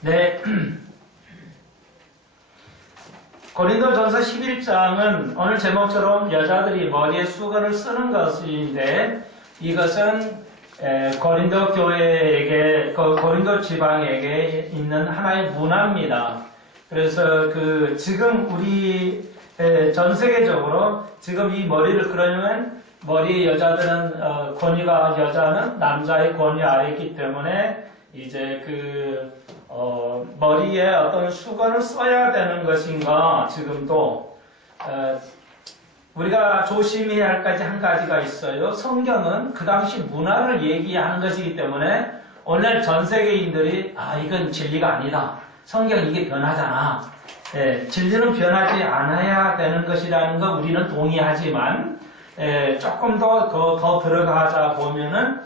네. 고린도전서 11장은 오늘 제목처럼 여자들이 머리에 수건을 쓰는 것인데, 이것은 고린도 교회에게, 고린도 지방에게 있는 하나의 문화입니다. 그래서 지금 우리 전 세계적으로 지금 이 머리를 그러면 머리 여자들은 권위가, 여자는 남자의 권위 아래 있기 때문에 이제 머리에 어떤 수건을 써야 되는 것인가, 지금도 우리가 조심해야 할 한 가지가 있어요. 성경은 그 당시 문화를 얘기하는 것이기 때문에 오늘 전 세계인들이 이건 진리가 아니다, 성경 이게 변하잖아, 진리는 변하지 않아야 되는 것이라는 거 우리는 동의하지만, 조금 더 들어가자 보면은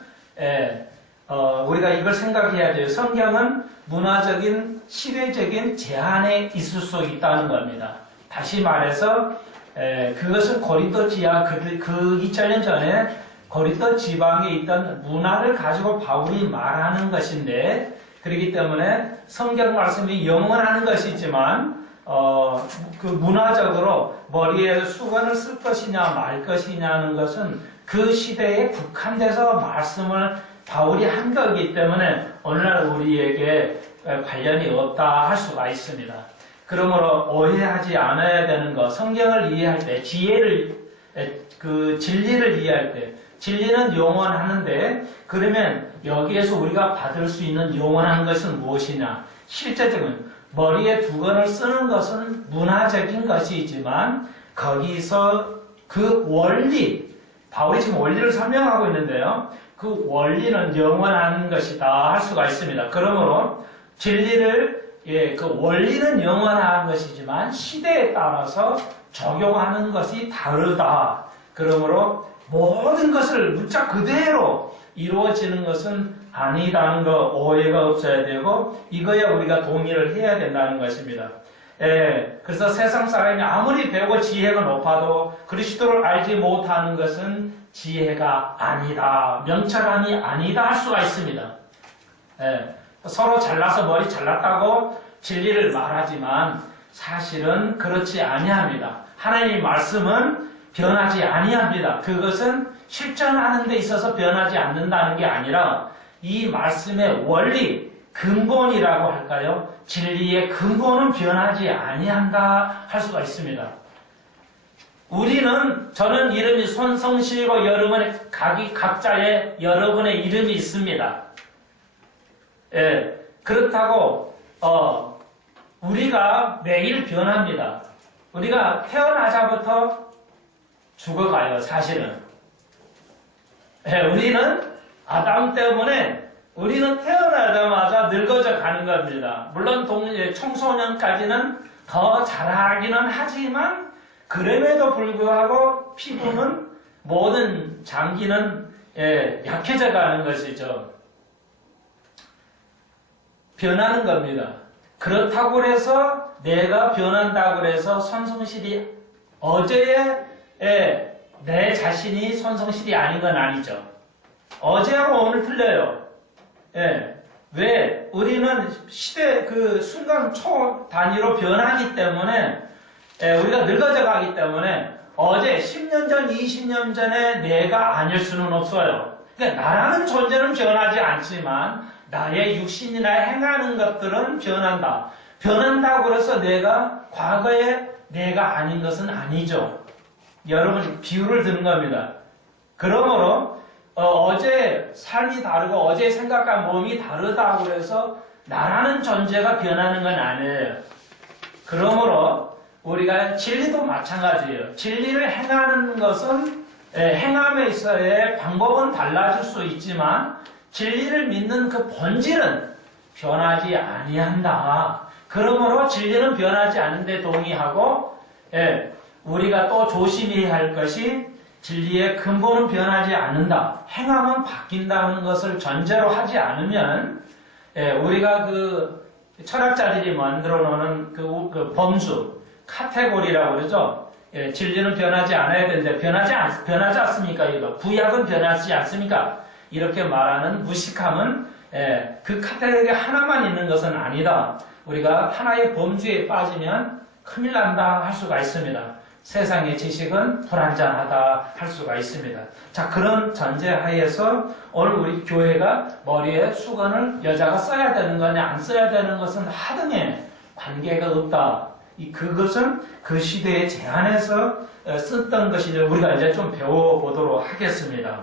우리가 이걸 생각해야 돼요. 성경은 문화적인, 시대적인 제한에 있을 수 있다는 겁니다. 다시 말해서 그것은 고린도 지방, 그 2000년 전에 고린도 지방에 있던 문화를 가지고 바울이 말하는 것인데, 그렇기 때문에 성경 말씀이 영원하는 것이지만 그 문화적으로 머리에 수건을 쓸 것이냐 말 것이냐는 것은 그 시대에 국한돼서 말씀을 바울이 한 거기 때문에 오늘날 우리에게 관련이 없다 할 수가 있습니다. 그러므로 오해하지 않아야 되는 것, 성경을 이해할 때, 진리를 이해할 때, 진리는 영원하는데, 그러면 여기에서 우리가 받을 수 있는 영원한 것은 무엇이냐? 실제적인 머리에 두건을 쓰는 것은 문화적인 것이지만, 거기서 그 원리, 바울이 지금 원리를 설명하고 있는데요, 그 원리는 영원한 것이다 할 수가 있습니다. 그러므로 진리를, 그 원리는 영원한 것이지만 시대에 따라서 적용하는 것이 다르다. 그러므로 모든 것을 문자 그대로 이루어지는 것은 아니다는 거 오해가 없어야 되고, 이거야 우리가 동의를 해야 된다는 것입니다. 그래서 세상 사람이 아무리 배우고 지혜가 높아도 그리스도를 알지 못하는 것은 지혜가 아니다, 명철함이 아니다 할 수가 있습니다. 서로 잘나서 머리 잘났다고 진리를 말하지만 사실은 그렇지 아니합니다. 하나님의 말씀은 변하지 아니합니다. 그것은 실천하는 데 있어서 변하지 않는다는 게 아니라 이 말씀의 원리, 근본이라고 할까요? 진리의 근본은 변하지 아니한다 할 수가 있습니다. 저는 이름이 손성실이고 여러분의 각자의 여러분의 이름이 있습니다. 그렇다고 우리가 매일 변합니다. 우리가 태어나자부터 죽어가요, 사실은. 우리는 아담 때문에 우리는 태어나자마자 늙어져 가는 겁니다. 물론 청소년까지는 더 자라기는 하지만, 그럼에도 불구하고 피부는, 모든 장기는 약해져 가는 것이죠. 변하는 겁니다. 그렇다고 해서 내가 변한다고 해서 손성실이 어제의 내 자신이 손성실이 아닌 건 아니죠. 어제하고 오늘 틀려요. 왜? 우리는 시대 순간 초 단위로 변하기 때문에, 우리가 늙어져 가기 때문에 어제 10년 전, 20년 전에 내가 아닐 수는 없어요. 그러니까 나라는 존재는 변하지 않지만 나의 육신이나 행하는 것들은 변한다. 변한다고 해서 내가 과거에 내가 아닌 것은 아니죠. 여러분, 비유를 드는 겁니다. 그러므로 어제 삶이 다르고 어제 생각과 몸이 다르다고 해서 나라는 존재가 변하는 건 아니에요. 그러므로 우리가 진리도 마찬가지예요. 진리를 행하는 것은 행함에 있어서의 방법은 달라질 수 있지만 진리를 믿는 그 본질은 변하지 아니한다. 그러므로 진리는 변하지 않는데 동의하고, 우리가 또 조심해야 할 것이 진리의 근본은 변하지 않는다. 행함은 바뀐다는 것을 전제로 하지 않으면, 우리가 철학자들이 만들어 놓는 범주, 카테고리라고 그러죠. 진리는 변하지 않아야 되는데 변하지 않습니까? 이거 구약은 변하지 않습니까? 이렇게 말하는 무식함은 그 카테고리 하나만 있는 것은 아니다. 우리가 하나의 범주에 빠지면 큰일 난다 할 수가 있습니다. 세상의 지식은 불완전하다 할 수가 있습니다. 자, 그런 전제하에서 오늘 우리 교회가 머리에 수건을 여자가 써야 되는 거냐 안 써야 되는 것은 하등에 관계가 없다. 그것은 그 시대의 제한에서 썼던 것이죠. 우리가 이제 좀 배워보도록 하겠습니다.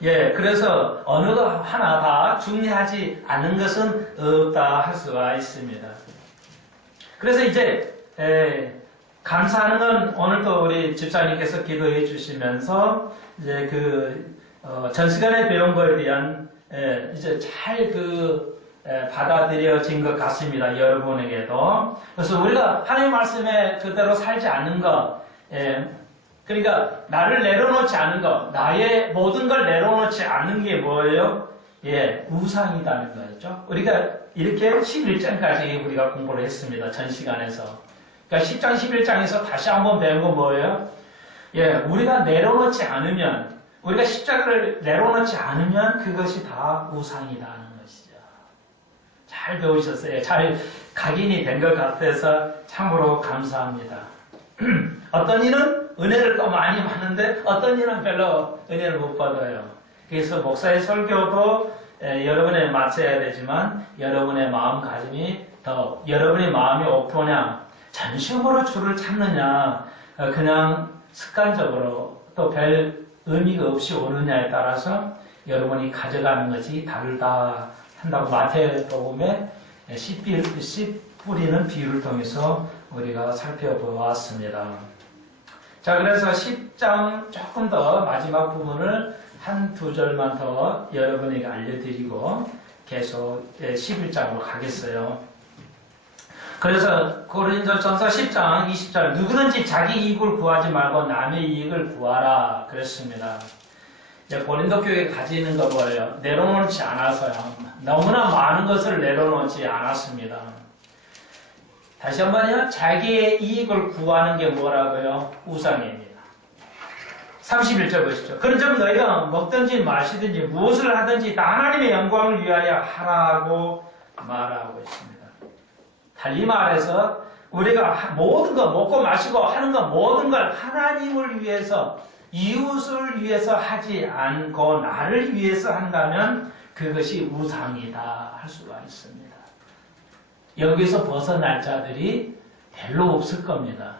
예, 그래서 어느 거 하나 다 중요하지 않은 것은 없다 할 수가 있습니다. 그래서 이제 감사하는 건 오늘도 우리 집사님께서 기도해 주시면서 이제 전 시간에 배운 거에 대한 이제 잘 받아들여진 것 같습니다. 여러분에게도. 그래서 우리가 하나님 말씀에 그대로 살지 않는 것, 그러니까 나를 내려놓지 않은 것, 나의 모든 걸 내려놓지 않는 게 뭐예요? 우상이라는 거였죠. 우리가 이렇게 11장까지 우리가 공부를 했습니다. 전 시간에서. 그러니까 10장, 11장에서 다시 한번 배운 건 뭐예요? 우리가 내려놓지 않으면, 우리가 십자가를 내려놓지 않으면 그것이 다 우상이라는 것이죠. 잘 배우셨어요. 잘 각인이 된 것 같아서 참으로 감사합니다. 어떤 이는 은혜를 또 많이 받는데 어떤 이는 별로 은혜를 못 받아요. 그래서 목사의 설교도 여러분에 맞춰야 되지만 여러분의 마음가짐이 더 여러분의 마음이 어떠냐, 전심으로 주를 찾느냐, 그냥 습관적으로 또 별 의미가 없이 오느냐에 따라서 여러분이 가져가는 것이 다르다 한다고 마태복음에 씨 뿌리는 비유를 통해서 우리가 살펴보았습니다. 자, 그래서 10장 조금 더 마지막 부분을 한두 절만 더 여러분에게 알려드리고 계속 11장으로 가겠어요. 그래서 고린도전서 10장 20절 누구든지 자기 이익을 구하지 말고 남의 이익을 구하라 그랬습니다. 고린도 교회가 가지는 거 뭐예요? 내려놓지 않아서요. 너무나 많은 것을 내려놓지 않았습니다. 다시 한번요. 자기의 이익을 구하는 게 뭐라고요? 우상입니다. 31절 보십시오. 그런즉 너희가 먹든지 마시든지 무엇을 하든지 다 하나님의 영광을 위하여 하라고 말하고 있습니다. 달리 말해서 우리가 모든 거 먹고 마시고 하는 거 모든 걸 하나님을 위해서 이웃을 위해서 하지 않고 나를 위해서 한다면 그것이 우상이다 할 수가 있습니다. 여기서 벗어날 자들이 별로 없을 겁니다.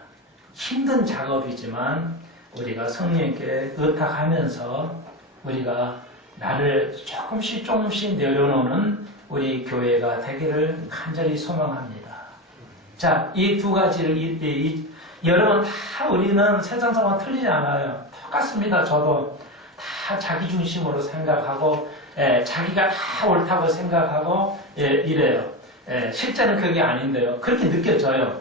힘든 작업이지만 우리가 성령께 의탁하면서 우리가 나를 조금씩 내려놓는 우리 교회가 되기를 간절히 소망합니다. 자, 이 두 가지를 여러분 다 우리는 세상 사람 틀리지 않아요. 똑같습니다. 저도 다 자기 중심으로 생각하고 자기가 다 옳다고 생각하고 이래요. 실제는 그게 아닌데요. 그렇게 느껴져요.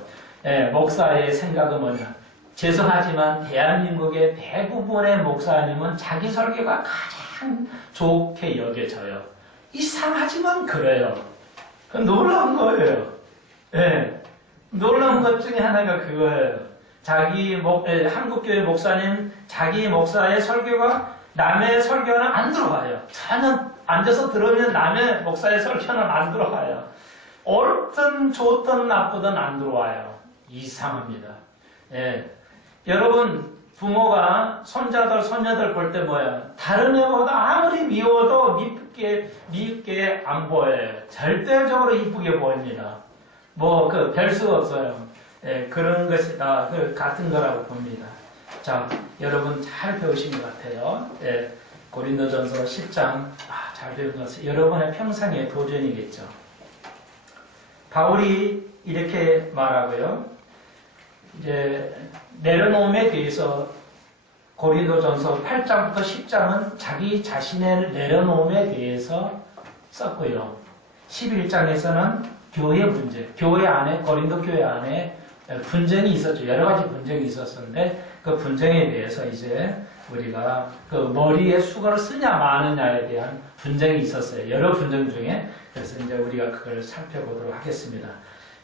목사의 생각은 뭐냐. 죄송하지만 대한민국의 대부분의 목사님은 자기 설교가 가장 좋게 여겨져요. 이상하지만 그래요. 놀라운 거예요. 놀라운 것 중에 하나가 그거예요. 한국교회 목사님, 자기 목사의 설교가 남의 설교는 안 들어와요. 전혀 앉아서 들으면 남의 목사의 설교는 안 들어와요. 옳든 좋든 나쁘든 안 들어와요. 이상합니다. 여러분 부모가 손자들 손녀들 볼 때 뭐예요? 다른 애보다 아무리 미워도 미흡게 안 보여요. 절대적으로 이쁘게 보입니다. 별 수가 없어요. 그런 것이 다 같은 거라고 봅니다. 자, 여러분 잘 배우신 것 같아요. 고린도전서 10장 잘 배운 것은 여러분의 평생의 도전이겠죠. 바울이 이렇게 말하고요. 이제 내려놓음에 대해서 고린도전서 8장부터 10장은 자기 자신의 내려놓음에 대해서 썼고요. 11장에서는 교회 문제, 교회 안에 고린도 교회 안에 분쟁이 있었죠. 여러 가지 분쟁이 있었는데 그 분쟁에 대해서 이제 우리가 그 머리에 수건을 쓰냐 마느냐에 대한 분쟁이 있었어요. 여러 분쟁 중에. 그래서 이제 우리가 그걸 살펴보도록 하겠습니다.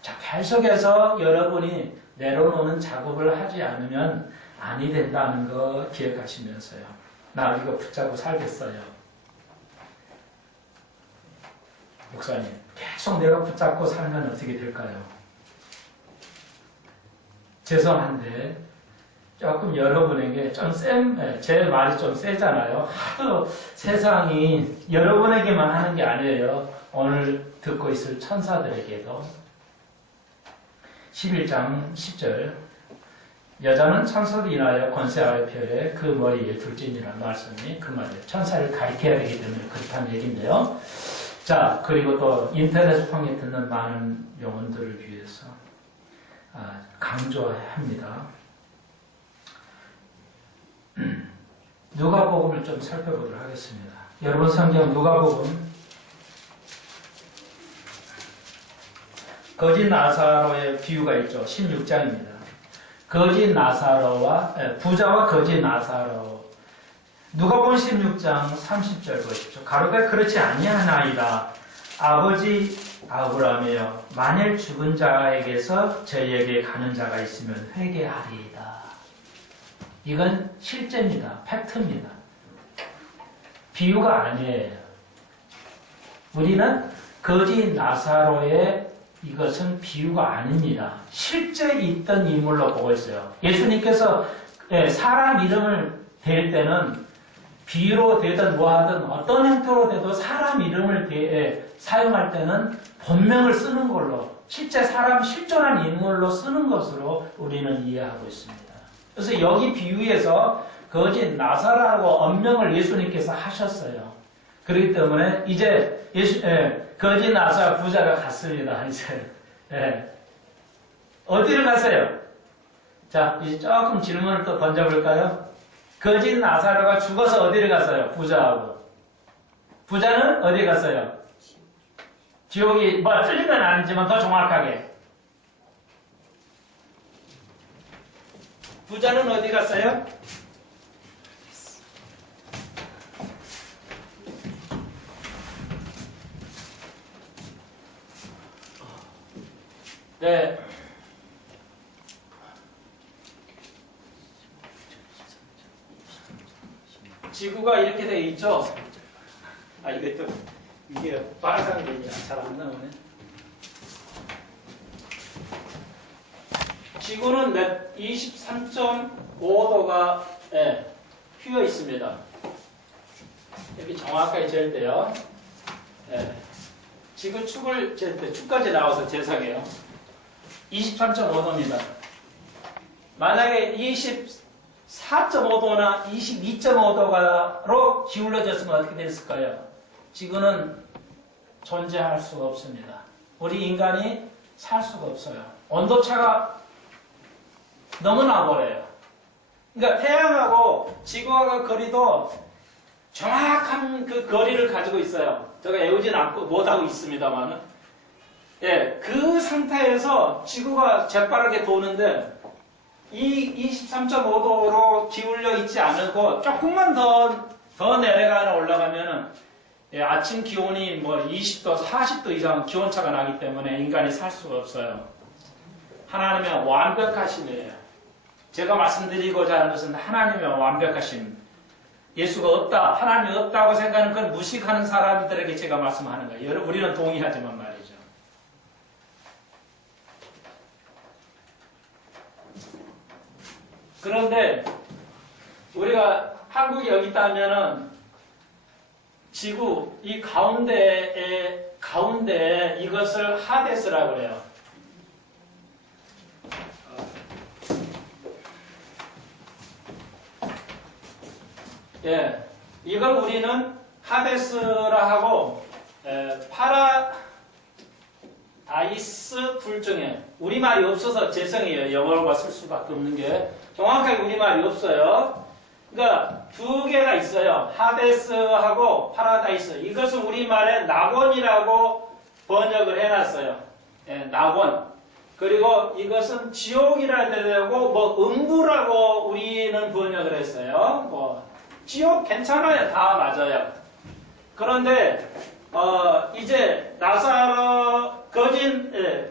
자, 계속해서 여러분이 내려놓는 작업을 하지 않으면 아니 된다는 거 기억하시면서요. 나 이거 붙잡고 살겠어요. 목사님, 계속 내가 붙잡고 살면 어떻게 될까요? 죄송한데 조금 여러분에게 제 말이 좀 세잖아요. 하도 세상이 여러분에게만 하는 게 아니에요. 오늘 듣고 있을 천사들에게도. 11장 10절, 여자는 천사를 인하여 권세 아래 펴에 그 머리에 둘째니라는 말씀이 그 말이에요. 천사를 가리켜야 되기 때문에 그렇다는 얘기인데요. 자, 그리고 또 인터넷 통해 듣는 많은 영혼들을 위해서 강조합니다. 누가복음을 좀 살펴보도록 하겠습니다. 여러분 성경 누가복음 거짓 나사로의 비유가 있죠. 16장입니다. 거짓 나사로와 부자와 거짓 나사로. 누가복음 16장 30절 보십시오. 가로되 그렇지 아니하나이다. 아버지 아브라함이여, 만일 죽은 자에게서 저희에게 가는 자가 있으면 회개하리이다. 이건 실제입니다. 팩트입니다. 비유가 아니에요. 우리는 거짓 나사로의 이것은 비유가 아닙니다. 실제 있던 인물로 보고 있어요. 예수님께서 사람 이름을 댈 때는 비유로 되든 뭐하든 어떤 형태로 돼도 사람 이름을 사용할 때는 본명을 쓰는 걸로, 실제 사람 실존한 인물로 쓰는 것으로 우리는 이해하고 있습니다. 그래서 여기 비유에서 거짓 나사로라고 언명을 예수님께서 하셨어요. 그렇기 때문에 이제 거짓 나사로 부자가 갔습니다. 이제 어디를 갔어요? 자, 이제 조금 질문을 또 던져볼까요? 거짓 나사로가 죽어서 어디를 갔어요? 부자하고. 부자는 어디 갔어요? 지옥이 틀린 건 아니지만 더 정확하게. 부자는 어디 갔어요? 네. 지구가 이렇게 되어 있죠? 이게 빨간색이라 잘 안 나오네. 지구는 23.5도가 휘어 있습니다. 여기 정확하게 잴 때요. 지구 축을 잴 때, 축까지 나와서 재상해요. 23.5도입니다. 만약에 24.5도나 22.5도로 기울어졌으면 어떻게 됐을까요? 지구는 존재할 수가 없습니다. 우리 인간이 살 수가 없어요. 온도차가 너무 나버려요. 그러니까 태양하고 지구하고 거리도 정확한 그 거리를 가지고 있어요. 제가 외우진 않고 못하고 있습니다만은. 그 상태에서 지구가 재빠르게 도는데 이 23.5도로 기울여 있지 않고 조금만 더 올라가면은 아침 기온이 20도, 40도 이상 기온차가 나기 때문에 인간이 살 수가 없어요. 하나님의 완벽하심이에요. 제가 말씀드리고자 하는 것은 하나님의 완벽하심. 예수가 없다, 하나님이 없다고 생각하는 그걸 무식하는 사람들에게 제가 말씀하는 거예요. 우리는 동의하지만 말이죠. 그런데 우리가 한국이 여기 있다면은 지구 이 가운데 이것을 하데스라고 그래요. 이걸 우리는 하데스라 하고 파라다이스 둘 중에 우리말이 없어서 재성이에요. 영어로가 쓸 수밖에 없는 게 정확하게 우리말이 없어요. 그러니까 두 개가 있어요. 하데스하고 파라다이스. 이것은 우리말에 낙원이라고 번역을 해놨어요. 낙원. 그리고 이것은 지옥이라 해야 되고 음부라고 우리는 번역을 했어요. 지옥 괜찮아요. 다 맞아요. 그런데 이제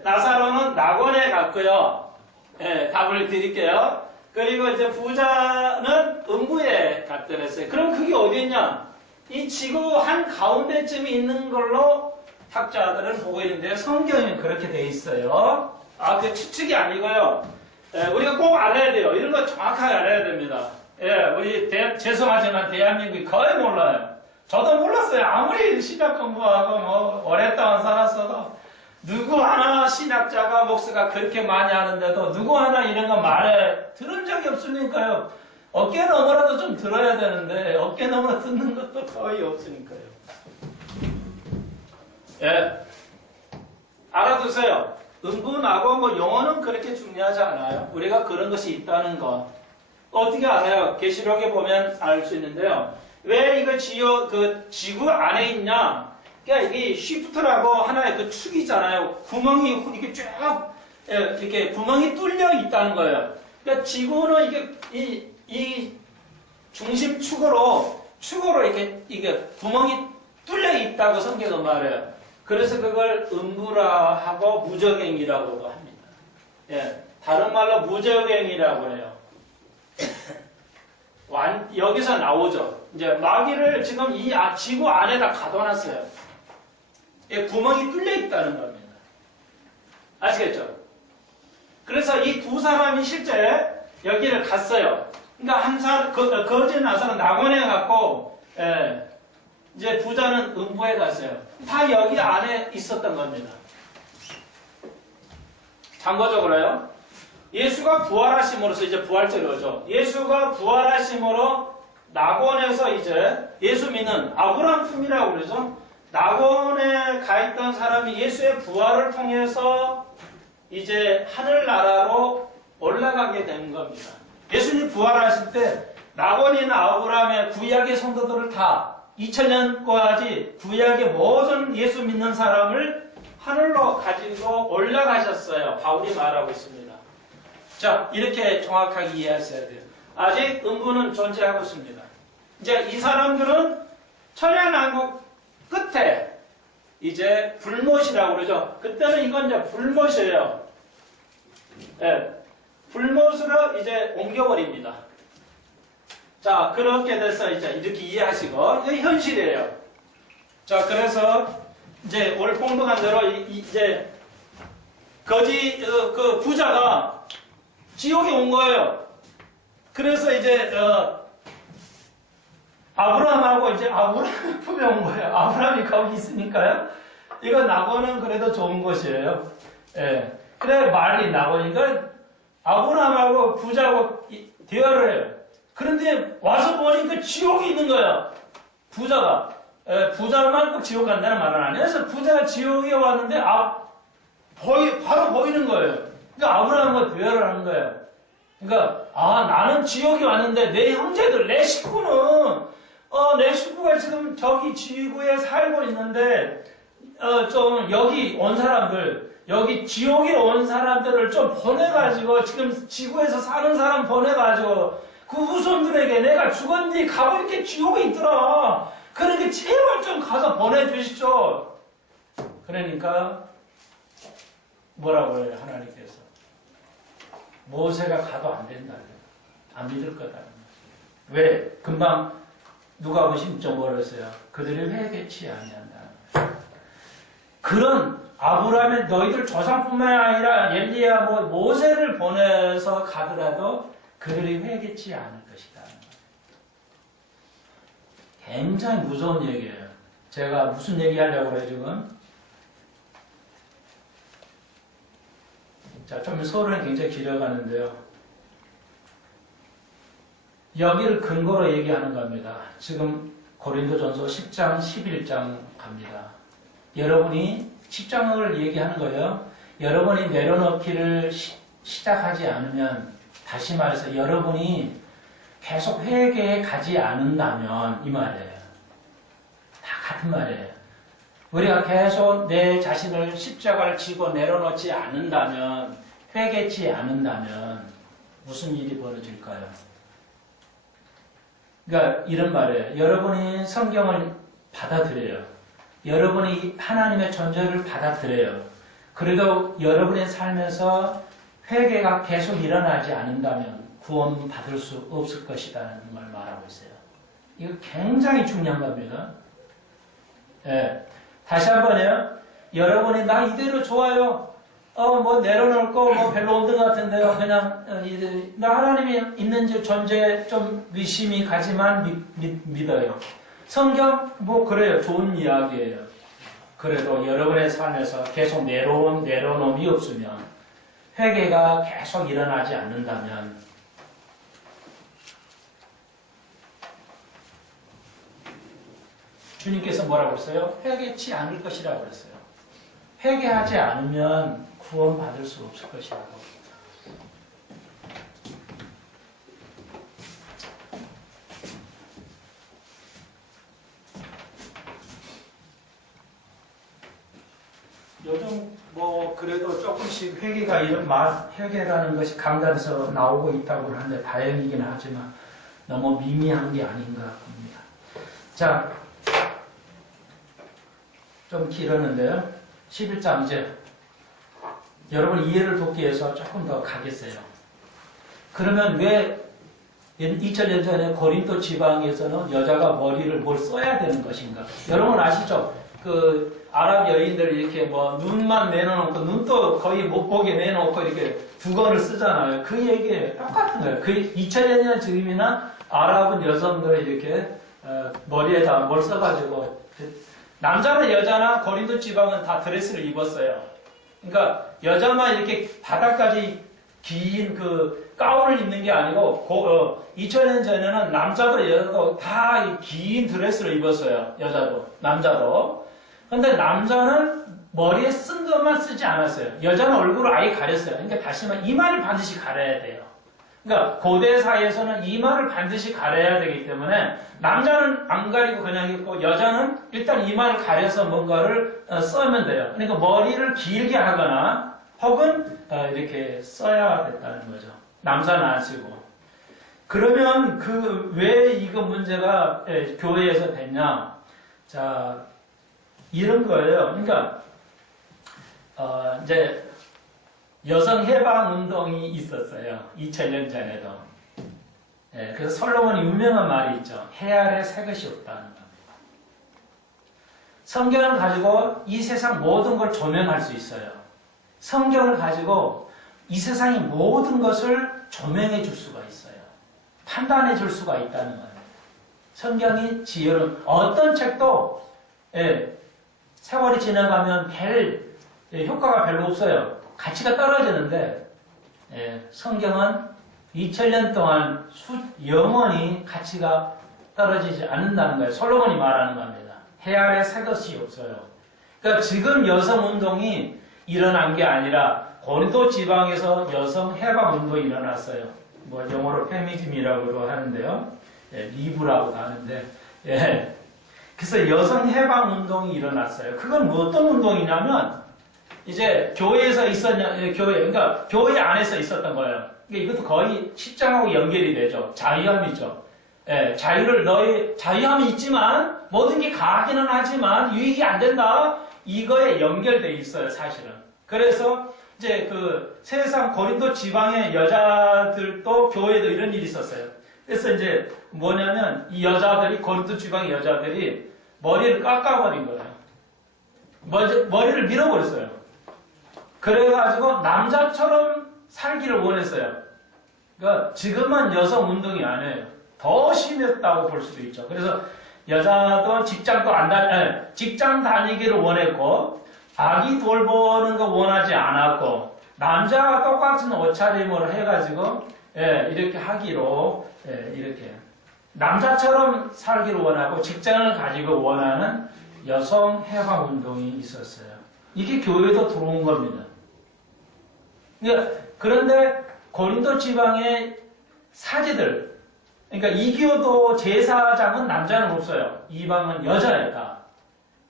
나사로는 낙원에 갔고요. 답을 드릴게요. 그리고 이제 부자는 음부에 갔더랬어요. 그럼 그게 어디냐? 이 지구 한 가운데쯤에 있는 걸로 학자들은 보고 있는데 성경에는 그렇게 돼 있어요. 그 추측이 아니고요. 우리가 꼭 알아야 돼요. 이런 거 정확하게 알아야 됩니다. 우리 죄송하지만 대한민국이 거의 몰라요. 저도 몰랐어요. 아무리 신약 공부하고 뭐 오랫동안 살았어도 누구 하나 신학자가 목사가 그렇게 많이 하는데도 누구 하나 이런 거 말해 들은 적이 없으니까요. 어깨 너머라도 좀 들어야 되는데 어깨 너머로 듣는 것도 거의 없으니까요. 알아두세요. 음분하고 뭐 영어는 그렇게 중요하지 않아요. 우리가 그런 것이 있다는 거 어떻게 알아요? 계시록에 보면 알 수 있는데요. 왜 이거 지구 안에 있냐? 그러니까 이게 쉬프트라고 하나의 그 축이잖아요. 구멍이 이렇게 쫙 이렇게 구멍이 뚫려 있다는 거예요. 그러니까 지구는 이 중심 축으로 이게 구멍이 뚫려 있다고 성경은 말해요. 그래서 그걸 음부라하고 무저갱이라고도 합니다. 다른 말로 무저갱이라고 해요. 여기서 나오죠. 이제 마귀를 지금 이 지구 안에다 가둬놨어요. 구멍이 뚫려 있다는 겁니다. 아시겠죠? 그래서 이 두 사람이 실제 여기를 갔어요. 그러니까 한 사람, 거짓 나사는 낙원에 갔고, 이제 부자는 음부에 갔어요. 다 여기 안에 있었던 겁니다. 참고적으로요. 예수가 부활하심으로써 이제 부활절이죠. 예수가 부활하심으로 낙원에서 이제 예수 믿는 아브라함 품이라고 그러죠. 낙원에 가 있던 사람이 예수의 부활을 통해서 이제 하늘나라로 올라가게 된 겁니다. 예수님 부활하실 때 낙원에 있는 아브라함의 구약의 성도들을 다 2000년까지 구약의 모든 예수 믿는 사람을 하늘로 가지고 올라가셨어요. 바울이 말하고 있습니다. 자, 이렇게 정확하게 이해하셔야 돼요. 아직 음부는 존재하고 있습니다. 이제 이 사람들은 천연왕국 끝에 이제 불못이라고 그러죠. 그때는 이건 이제 불못이에요. 불못으로 이제 옮겨버립니다. 자, 그렇게 돼서 이제 이렇게 이해하시고, 이게 현실이에요. 자, 그래서 이제 오늘 공동한 대로 이제 그 부자가 지옥에 온 거예요. 그래서 이제 아브라함하고 이제 아브라함 품에 온 거예요. 아브라함이 거기 있으니까요. 이거 낙원은 그래도 좋은 곳이에요. 그래 말이 나오니까 아브라함하고 부자하고 대화를 해요. 그런데 와서 보니까 지옥이 있는 거야. 부자가. 부자만 꼭 지옥 간다는 말은 아니에요. 그래서 부자가 지옥에 왔는데 바로 보이는 거예요. 그러니까 아브라함과 대화를 하는 거예요. 그러니까 나는 지옥에 왔는데 내 형제들, 내 식구는 내 식구가 지금 저기 지구에 살고 있는데 좀 여기 온 사람들, 여기 지옥에 온 사람들을 좀 보내가지고 지금 지구에서 사는 사람 보내가지고 그 후손들에게 내가 죽었니 가보니까 지옥에 있더라. 그러니까 제발 좀 가서 보내주십시오. 그러니까 뭐라고 해요 하나님께서? 모세가 가도 안 된다. 안 믿을 거다. 왜? 금방 누가 보시면 좀 멀었어요. 그들이 회개치 아니한다. 그런 아브라함의 너희들 조상뿐만 아니라 엘리야 모세를 보내서 가더라도 그들이 회개치 않을 것이다. 굉장히 무서운 얘기예요. 제가 무슨 얘기 하려고 그래요 지금? 자, 좀 서론이 굉장히 길어가는데요. 여기를 근거로 얘기하는 겁니다. 지금 고린도전서 10장, 11장 갑니다. 여러분이 10장을 얘기하는 거예요. 여러분이 내려놓기를 시작하지 않으면, 다시 말해서 여러분이 계속 회개에 가지 않는다면 이 말이에요. 다 같은 말이에요. 우리가 계속 내 자신을 십자가를 지고 내려놓지 않는다면, 회개치 않는다면 무슨 일이 벌어질까요? 그러니까 이런 말이에요. 여러분이 성경을 받아들여요. 여러분이 하나님의 존재를 받아들여요. 그래도 여러분의 삶에서 회개가 계속 일어나지 않는다면 구원 받을 수 없을 것이라는 걸 말하고 있어요. 이거 굉장히 중요한 겁니다. 다시 한번요. 여러분이 나 이대로 좋아요. 뭐 내려놓을 거 뭐 별로 없는 것 같은데요. 그냥 나 하나님이 있는지 존재에 좀 의심이 가지만 믿어요. 성경 뭐 그래요. 좋은 이야기예요. 그래도 여러분의 삶에서 계속 내려놓음이 없으면 회개가 계속 일어나지 않는다면 주님께서 뭐라고 했어요? 회개치 않을 것이라고 그랬어요. 회개하지 않으면 구원받을 수 없을 것이라고. 요즘 뭐 그래도 조금씩 회개라는 것이 강단에서 나오고 있다고 하는데 다행이긴 하지만 너무 미미한 게 아닌가 봅니다. 자, 좀 길었는데요. 11장 이제 여러분 이해를 돕기 위해서 조금 더 가겠어요. 그러면 왜 2000년 전에 고린도 지방에서는 여자가 머리를 뭘 써야 되는 것인가? 여러분 아시죠? 그 아랍 여인들 이렇게 뭐 눈만 내놓고 눈도 거의 못 보게 내놓고 이렇게 두건을 쓰잖아요. 그 얘기에 똑같은 거예요. 그 2000년 지금이나 아랍은 여성들이 이렇게 머리에다 뭘 써가지고 남자나 여자나 고린도 지방은 다 드레스를 입었어요. 그러니까 여자만 이렇게 바닥까지 긴 그 가운을 입는 게 아니고 2000년 전에는 남자도 여자도 다 긴 드레스를 입었어요. 여자도 남자도. 근데 남자는 머리에 쓴 것만 쓰지 않았어요. 여자는 얼굴을 아예 가렸어요. 그러니까 다시 말해 이마를 반드시 가려야 돼요. 그러니까 고대 사회에서는 이마를 반드시 가려야 되기 때문에 남자는 안 가리고 그냥 있고 여자는 일단 이마를 가려서 뭔가를 써면 돼요. 그러니까 머리를 길게 하거나 혹은 이렇게 써야 됐다는 거죠. 남자는 안 쓰고. 그러면 왜 이거 문제가 교회에서 됐냐? 자, 이런 거예요. 그러니까 이제 여성 해방 운동이 있었어요. 2000년 전에도. 그래서 솔로몬이 유명한 말이 있죠. 해 아래 새 것이 없다는 겁니다. 성경을 가지고 이 세상 모든 걸 조명할 수 있어요. 성경을 가지고 이 세상의 모든 것을 조명해 줄 수가 있어요. 판단해 줄 수가 있다는 거예요. 성경이 지혜로운 어떤 책도 세월이 지나가면 효과가 별로 없어요. 가치가 떨어지는데 성경은 2000년 동안 영원히 가치가 떨어지지 않는다는 거예요. 솔로몬이 말하는 겁니다. 해 아래 새 것이 없어요. 그러니까 지금 여성운동이 일어난 게 아니라 고린도 지방에서 여성 해방운동이 일어났어요. 뭐 영어로 페미즘이라고도 하는데요. 리브라고도 하는데 그래서 여성 해방운동이 일어났어요. 그건 뭐 어떤 운동이냐면 이제 교회에서 그러니까 교회 안에서 있었던 거예요. 그러니까 이것도 거의 십장하고 연결이 되죠. 자유함이죠. 자유함이 있지만 모든 게 가하기는 하지만 유익이 안 된다. 이거에 연결돼 있어요, 사실은. 그래서 이제 그 세상 고린도 지방의 여자들도 교회도 이런 일이 있었어요. 그래서 이제 뭐냐면 이 고린도 지방의 여자들이 머리를 깎아버린 거예요. 머리를 밀어버렸어요. 그래가지고 남자처럼 살기를 원했어요. 그러니까 지금은 여성 운동이 아니에요. 더 심했다고 볼 수도 있죠. 그래서 여자도 직장 다니기를 원했고 아기 돌보는 거 원하지 않았고 남자와 똑같은 옷차림으로 해가지고 이렇게 하기로 이렇게 남자처럼 살기를 원하고 직장을 가지고 원하는 여성 해방 운동이 있었어요. 이게 교회도 들어온 겁니다. 그런데 고린도 지방의 사제들, 그러니까 이교도 제사장은 남자는 없어요. 이방은 여자였다.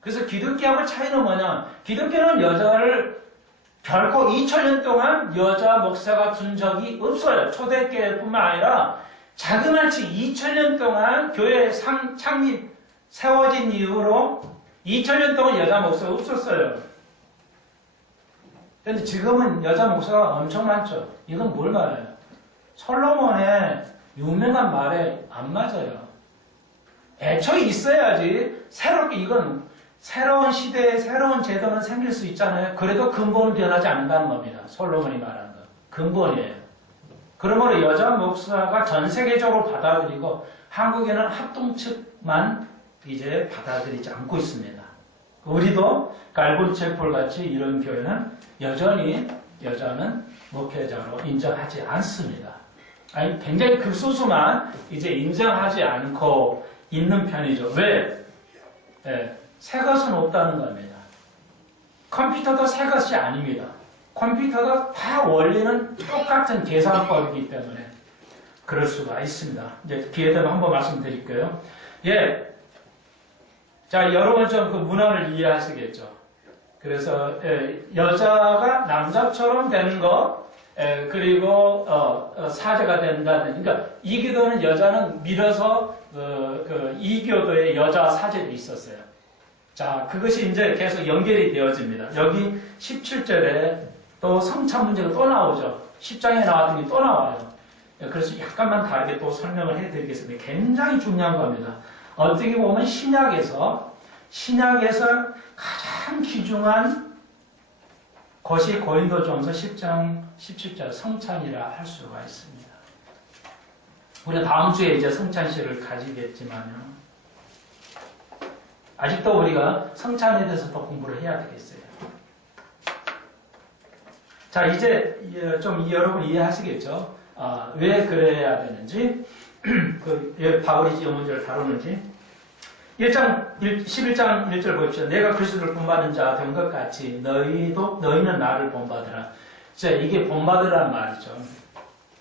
그래서 기독교하고 차이는 뭐냐? 기독교는 여자를 결코 2000년 동안 여자 목사가 둔 적이 없어요. 초대교회뿐만 아니라 자그마치 2000년 동안 교회 창립 세워진 이후로 2000년 동안 여자 목사가 없었어요. 그런데 지금은 여자 목사가 엄청 많죠. 이건 뭘 말해요? 솔로몬의 유명한 말에 안 맞아요. 애초에 있어야지 새롭게 이건 새로운 시대에 새로운 제도는 생길 수 있잖아요. 그래도 근본은 변하지 않는다는 겁니다. 솔로몬이 말하는 거. 근본이에요. 그러므로 여자 목사가 전 세계적으로 받아들이고 한국에는 합동측만 이제 받아들이지 않고 있습니다. 우리도 갈보체폴 같이 이런 교회는 여전히 여자는 목회자로 인정하지 않습니다. 아니, 굉장히 극소수만 이제 인정하지 않고 있는 편이죠. 왜? 새 것은 없다는 겁니다. 컴퓨터도 새 것이 아닙니다. 컴퓨터가 다 원리는 똑같은 계산법이기 때문에 그럴 수가 있습니다. 이제 기회 되면 한번 말씀드릴게요. 예. 자, 여러분 좀 그 문화를 이해하시겠죠. 그래서, 여자가 남자처럼 되는 거, 그리고, 사제가 된다는, 그러니까, 이 교도는 여자는 밀어서, 이교도에 여자 사제도 있었어요. 자, 그것이 이제 계속 연결이 되어집니다. 여기 17절에 또 성찬 문제가 또 나오죠. 10장에 나왔던 게 또 나와요. 그래서 약간만 다르게 또 설명을 해드리겠습니다. 굉장히 중요한 겁니다. 어떻게 보면 신약에서 가장 귀중한 것이 고린도전서 10장 17절 성찬이라 할 수가 있습니다. 우리가 다음 주에 이제 성찬식을 가지겠지만요. 아직도 우리가 성찬에 대해서 더 공부를 해야 되겠어요. 자, 이제 좀 여러분 이해하시겠죠? 왜 그래야 되는지, 왜 바울이 이 문제를 다루는지. 11장 1절 보십시오. 내가 그리스도를 본받는 자 된 것 같이 너희는 나를 본받으라. 자, 이게 본받으라는 말이죠.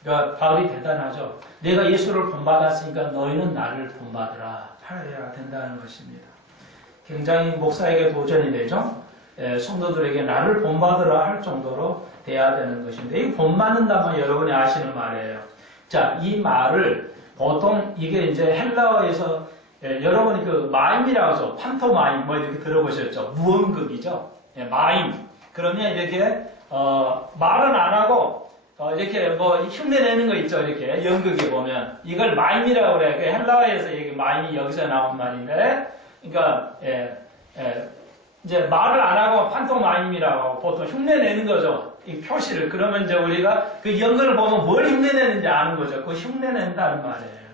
그러니까 바울이 대단하죠. 내가 예수를 본받았으니까 너희는 나를 본받으라. 하여야 된다는 것입니다. 굉장히 목사에게 도전이 되죠. 성도들에게 나를 본받으라 할 정도로 돼야 되는 것인데, 이 본받는다면 여러분이 아시는 말이에요. 자, 이 말을 보통 이게 이제 헬라어에서 여러분이 그 마임이라고 하죠. 판토마임 뭐 이렇게 들어보셨죠. 무언극이죠. 마임. 그러면 이렇게 말은 안 하고 이렇게 뭐 흉내내는 거 있죠. 이렇게 연극에 보면 이걸 마임이라고 그래요. 헬라어에서 이게 마임이 여기서 나온 말인데, 그러니까 이제 말을 안 하고 판토마임이라고 보통 흉내내는 거죠. 이 표시를. 그러면 이제 우리가 그 연극을 보면 뭘 흉내내는지 아는 거죠. 그 흉내낸다는 말이에요.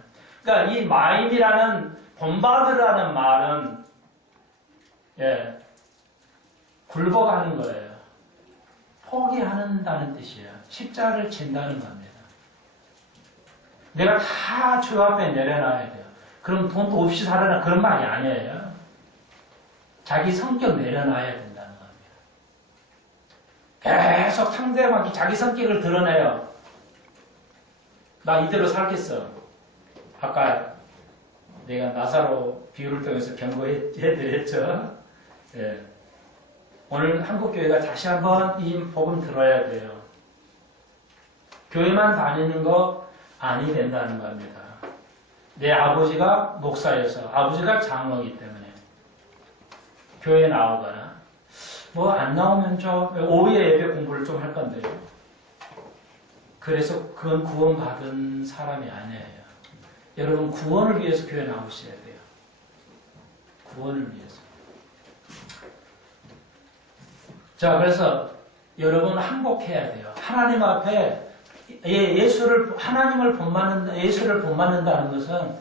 그러니까 이 마임이라는 본받으라는 말은 굴복하는 거예요. 포기한다는 뜻이에요. 십자가를 진다는 겁니다. 내가 다 주 앞에 내려놔야 돼요. 그럼 돈도 없이 살아라 그런 말이 아니에요. 자기 성격 내려놔야 된다는 겁니다. 계속 상대방이 자기 성격을 드러내요. 나 이대로 살겠어. 아까 내가 나사로 비유를 통해서 경고해드렸죠. 오늘 한국교회가 다시 한번 이 복음 들어야 돼요. 교회만 다니는 거 아니 된다는 겁니다. 내 아버지가 목사여서 아버지가 장로이기 때문에 교회에 나오거나 뭐 안 나오면 좀 오후에 예배 공부를 좀 할 건데요. 그래서 그건 구원받은 사람이 아니에요. 여러분 구원을 위해서 교회 나오셔야 돼요. 구원을 위해서. 자, 그래서 여러분 항복해야 돼요. 하나님 앞에 하나님을 본받는다, 예수를 본받는다는 것은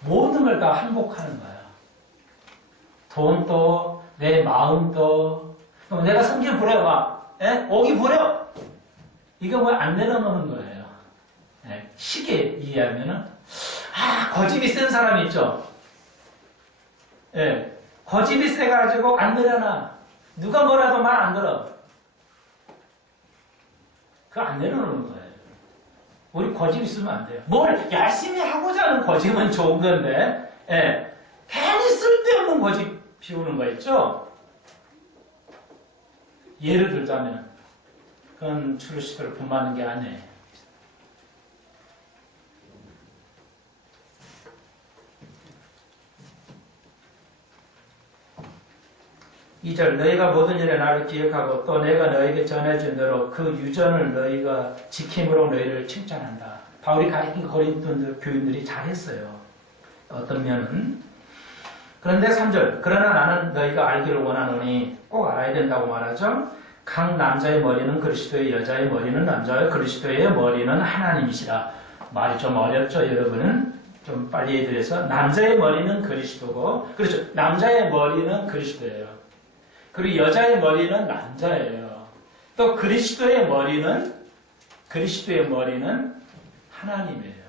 모든 걸 다 항복하는 거예요. 돈도, 내 마음도, 내가 성질 부려 막, 오기 부려. 이거 뭐 안 내려놓는 거예요. 쉽게 이해하면은, 고집이 센 사람이 있죠. 고집이 세가지고 안 내려놔. 누가 뭐라도 말 안 들어. 그거 안 내려놓는 거예요. 우리 고집 있으면 안 돼요. 뭘 열심히 하고자 하는 고집은 좋은 건데, 괜히 쓸데없는 고집 피우는 거 있죠? 예를 들자면, 그건 주르시도를 본받는 게 아니에요. 2절 너희가 모든 일에 나를 기억하고 또 내가 너에게 전해준 대로 그 유전을 너희가 지킴으로 너희를 칭찬한다. 바울이 가르친 고린도 교인들이 잘했어요. 어떤 면은 그런데 3절, 그러나 나는 너희가 알기를 원하노니 꼭 알아야 된다고 말하죠. 각 남자의 머리는 그리스도의, 여자의 머리는 남자의, 그리스도의 머리는 하나님이시라. 말이 좀 어렵죠, 여러분은? 좀 빨리 해드려서. 남자의 머리는 그리스도고, 그렇죠. 남자의 머리는 그리스도예요. 그리고 여자의 머리는 남자예요. 또 그리스도의 머리는 하나님이에요.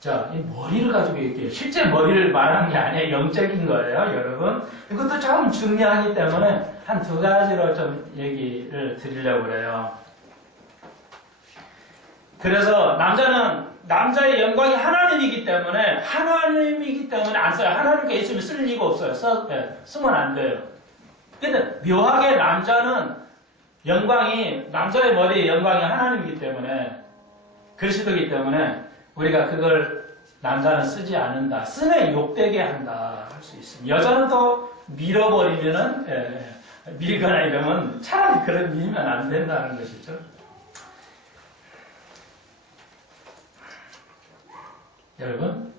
자, 이 머리를 가지고 얘기해요. 실제 머리를 말하는 게 아니에요. 영적인 거예요, 여러분. 이것도 좀 중요하기 때문에 한 두 가지로 좀 얘기를 드리려고 그래요. 그래서 남자는 남자의 영광이 하나님이기 때문에 안 써요. 하나님께 있으면 쓸 리가 없어요. 쓰면 안 돼요. 근데 묘하게 남자의 머리의 영광이 하나님이기 때문에, 그리스도이기 때문에 우리가 그걸 남자는 쓰지 않는다. 쓰면 욕되게 한다. 할 수 있습니다. 여자는 더 밀어버리면은, 밀거나 이러면 차라리 그런 밀면 안 된다는 것이죠. 여러분,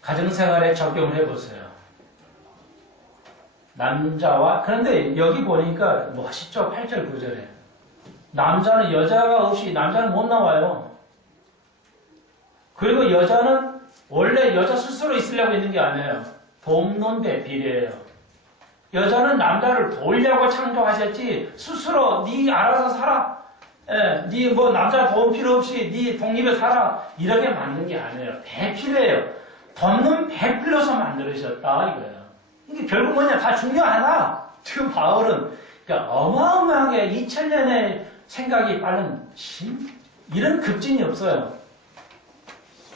가정생활에 적용을 해보세요. 그런데 여기 보니까 멋있죠? 8절, 9절에. 남자는 여자가 없이, 남자는 못 나와요. 그리고 여자는 원래 여자 스스로 있으려고 있는 게 아니에요. 돕는 배필이에요. 여자는 남자를 도우려고 창조하셨지, 스스로 네 알아서 살아. 네 남자 도움 필요 없이 네 독립에 살아. 이렇게 만든 게 아니에요. 배필이에요. 돕는 배필로서 만들으셨다 이거예요. 이게 결국 뭐냐? 다 중요하다. 지금 바울은 그러니까 어마어마하게 2000년의 생각이 빠른 이런 급진이 없어요.